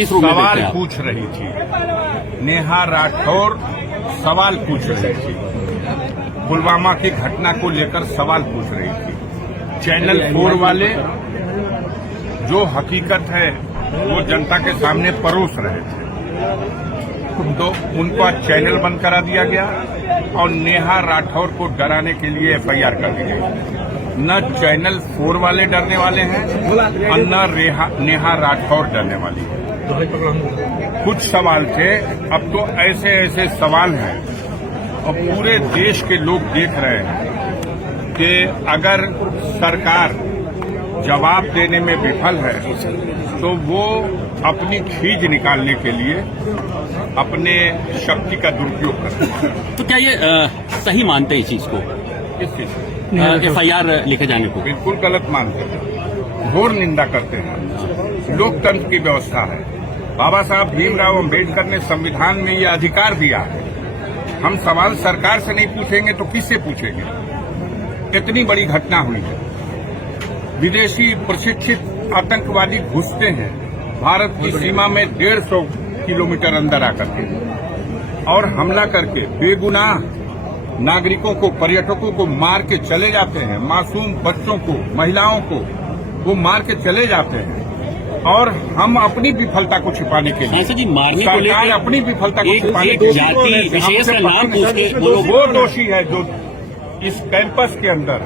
किस रूप में सवाल देखते हैं आप? पूछ रही थी। नेहा राठौर सवाल पूछ रही थी, पुलवामा की घटना को लेकर सवाल पूछ रही थी। चैनल 4 वाले जो हकीकत है वो जनता के सामने परोस रहे थे, तो उनका चैनल बंद करा दिया गया और नेहा राठौर को डराने के लिए एफआईआर कर दी गई। न चैनल 4 वाले डरने वाले हैं और न नेहा राठौर डरने वाली है। कुछ सवाल थे, अब तो ऐसे ऐसे सवाल हैं और पूरे देश के लोग देख रहे हैं कि अगर सरकार जवाब देने में विफल है तो वो अपनी खीज निकालने के लिए अपने शक्ति का दुरुपयोग करते हैं। तो क्या ये सही मानते हैं इस चीज को, किस चीज को? एफआईआर लिखे जाने को? बिल्कुल गलत मानते हैं, घोर निंदा करते हैं। लोकतंत्र की व्यवस्था है। बाबा साहब भीमराव अम्बेडकर ने संविधान में ये अधिकार दिया है। हम सवाल सरकार से नहीं पूछेंगे तो किससे पूछेंगे? इतनी बड़ी घटना हुई है, विदेशी प्रशिक्षित आतंकवादी घुसते हैं भारत की सीमा में 150 किलोमीटर अंदर आकर के और हमला करके बेगुनाह नागरिकों को, पर्यटकों को मार के चले जाते हैं। मासूम बच्चों को, महिलाओं को वो मार के चले जाते हैं और हम अपनी विफलता को छिपाने के लिए, जी मारने को सरकार लेकर अपनी विफलता को एक छिपाने के जाति विशेष का नाम पूछ के वो दोषी है जो इस कैंपस के अंदर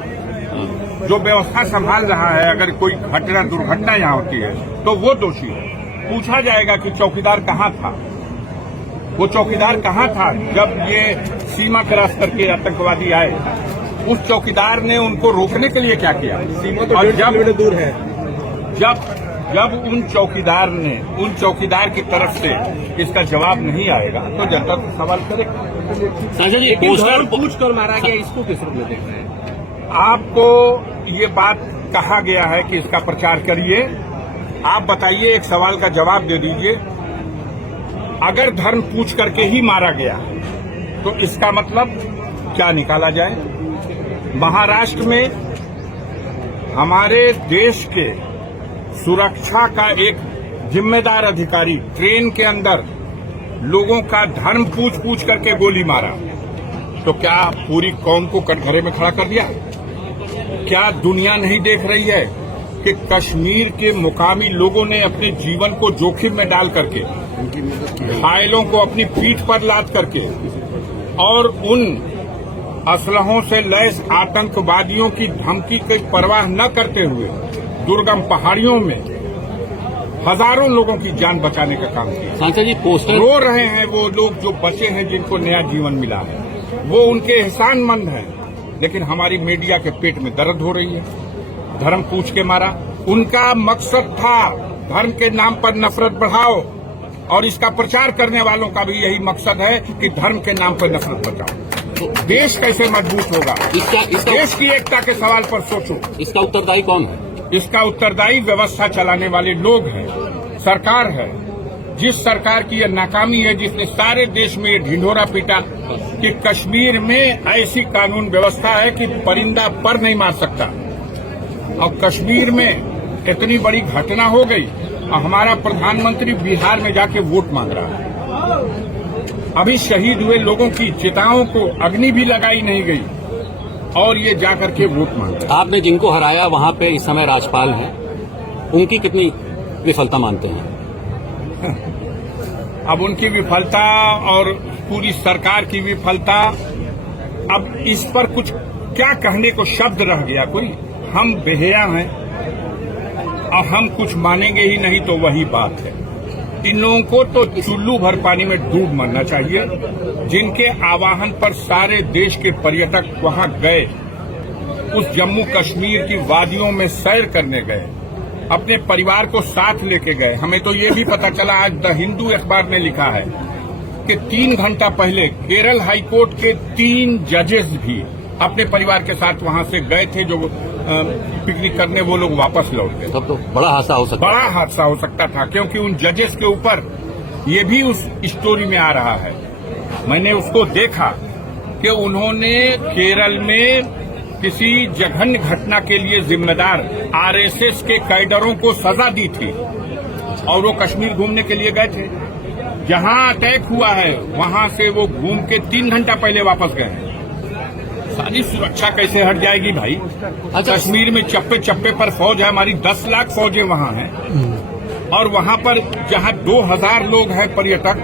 जो व्यवस्था संभाल रहा है। अगर कोई घटना दुर्घटना यहाँ होती है तो वो दोषी है। पूछा जाएगा कि चौकीदार कहाँ था, वो चौकीदार कहाँ था जब ये सीमा क्रॉस करके आतंकवादी आए? उस चौकीदार ने उनको रोकने के लिए क्या किया? और जब उन चौकीदार की तरफ से इसका जवाब नहीं आएगा तो जनता तो सवाल करेगी। संजय जी, पोस्टर पूछ कर मारा गया, इसको किस रूप में देख रहे हैं? आपको ये बात कहा गया है कि इसका प्रचार करिए। आप बताइए, एक सवाल का जवाब दे दीजिए। अगर धर्म पूछ करके ही मारा गया तो इसका मतलब क्या निकाला जाए? महाराष्ट्र में हमारे देश के सुरक्षा का एक जिम्मेदार अधिकारी ट्रेन के अंदर लोगों का धर्म पूछ पूछ करके गोली मारा, तो क्या पूरी कौम को कटघरे में खड़ा कर दिया? क्या दुनिया नहीं देख रही है कि कश्मीर के मुकामी लोगों ने अपने जीवन को जोखिम में डाल करके, घायलों को अपनी पीठ पर लाद करके और उन असलहों से लैस आतंकवादियों की धमकी की परवाह न करते हुए दुर्गम पहाड़ियों में हजारों लोगों की जान बचाने का काम किया। सांसद जी, पोस्टर रो रहे हैं वो लोग जो बचे हैं, जिनको नया जीवन मिला है, वो उनके एहसानमंद हैं। लेकिन हमारी मीडिया के पेट में दर्द हो रही है। धर्म पूछ के मारा, उनका मकसद था धर्म के नाम पर नफरत बढ़ाओ और इसका प्रचार करने वालों का भी यही मकसद है कि धर्म के नाम पर नफरत बचाओ। तो देश कैसे मजबूत होगा? देश की एकता के सवाल पर सोचो। इसका उत्तरदायी कौन है? इसका उत्तरदायी व्यवस्था चलाने वाले लोग हैं, सरकार है। जिस सरकार की यह नाकामी है, जिसने सारे देश में ये ढिंढोरा पीटा कि कश्मीर में ऐसी कानून व्यवस्था है कि परिंदा पर नहीं मार सकता, और कश्मीर में इतनी बड़ी घटना हो गई और हमारा प्रधानमंत्री बिहार में जाके वोट मांग रहा है। अभी शहीद हुए लोगों की चिताओं को अग्नि भी लगाई नहीं गई और ये जाकर के वोट मांग रहा है। आपने जिनको हराया वहां पे इस समय राज्यपाल हैं, उनकी कितनी विफलता मानते हैं? अब उनकी विफलता और पूरी सरकार की विफलता, अब इस पर कुछ क्या कहने को शब्द रह गया कोई? हम बेहया हैं और हम कुछ मानेंगे ही नहीं, तो वही बात है। इन लोगों को तो चुल्लू भर पानी में डूब मरना चाहिए। जिनके आह्वान पर सारे देश के पर्यटक वहां गए, उस जम्मू कश्मीर की वादियों में सैर करने गए, अपने परिवार को साथ लेके गए। हमें तो ये भी पता चला, आज द हिंदू अखबार ने लिखा है कि 3 घंटा पहले केरल हाईकोर्ट के 3 जजेस भी अपने परिवार के साथ वहां से गए थे, जो पिकनिक करने, वो लोग वापस लौट गए। तब तो बड़ा हादसा हो सकता, बड़ा हादसा हो सकता था, क्योंकि उन जजेस के ऊपर ये भी उस स्टोरी में आ रहा है। मैंने उसको देखा कि उन्होंने केरल में किसी जघन्य घटना के लिए जिम्मेदार आरएसएस के कैडरों को सजा दी थी और वो कश्मीर घूमने के लिए गए थे। जहां अटैक हुआ है वहां से वो घूम के 3 घंटा पहले वापस गए हैं। सारी सुरक्षा कैसे हट जाएगी भाई? अच्छा, कश्मीर में चप्पे चप्पे पर फौज है, हमारी 10 लाख फौजें वहां हैं। और वहां पर जहां 2000 लोग हैं पर्यटक,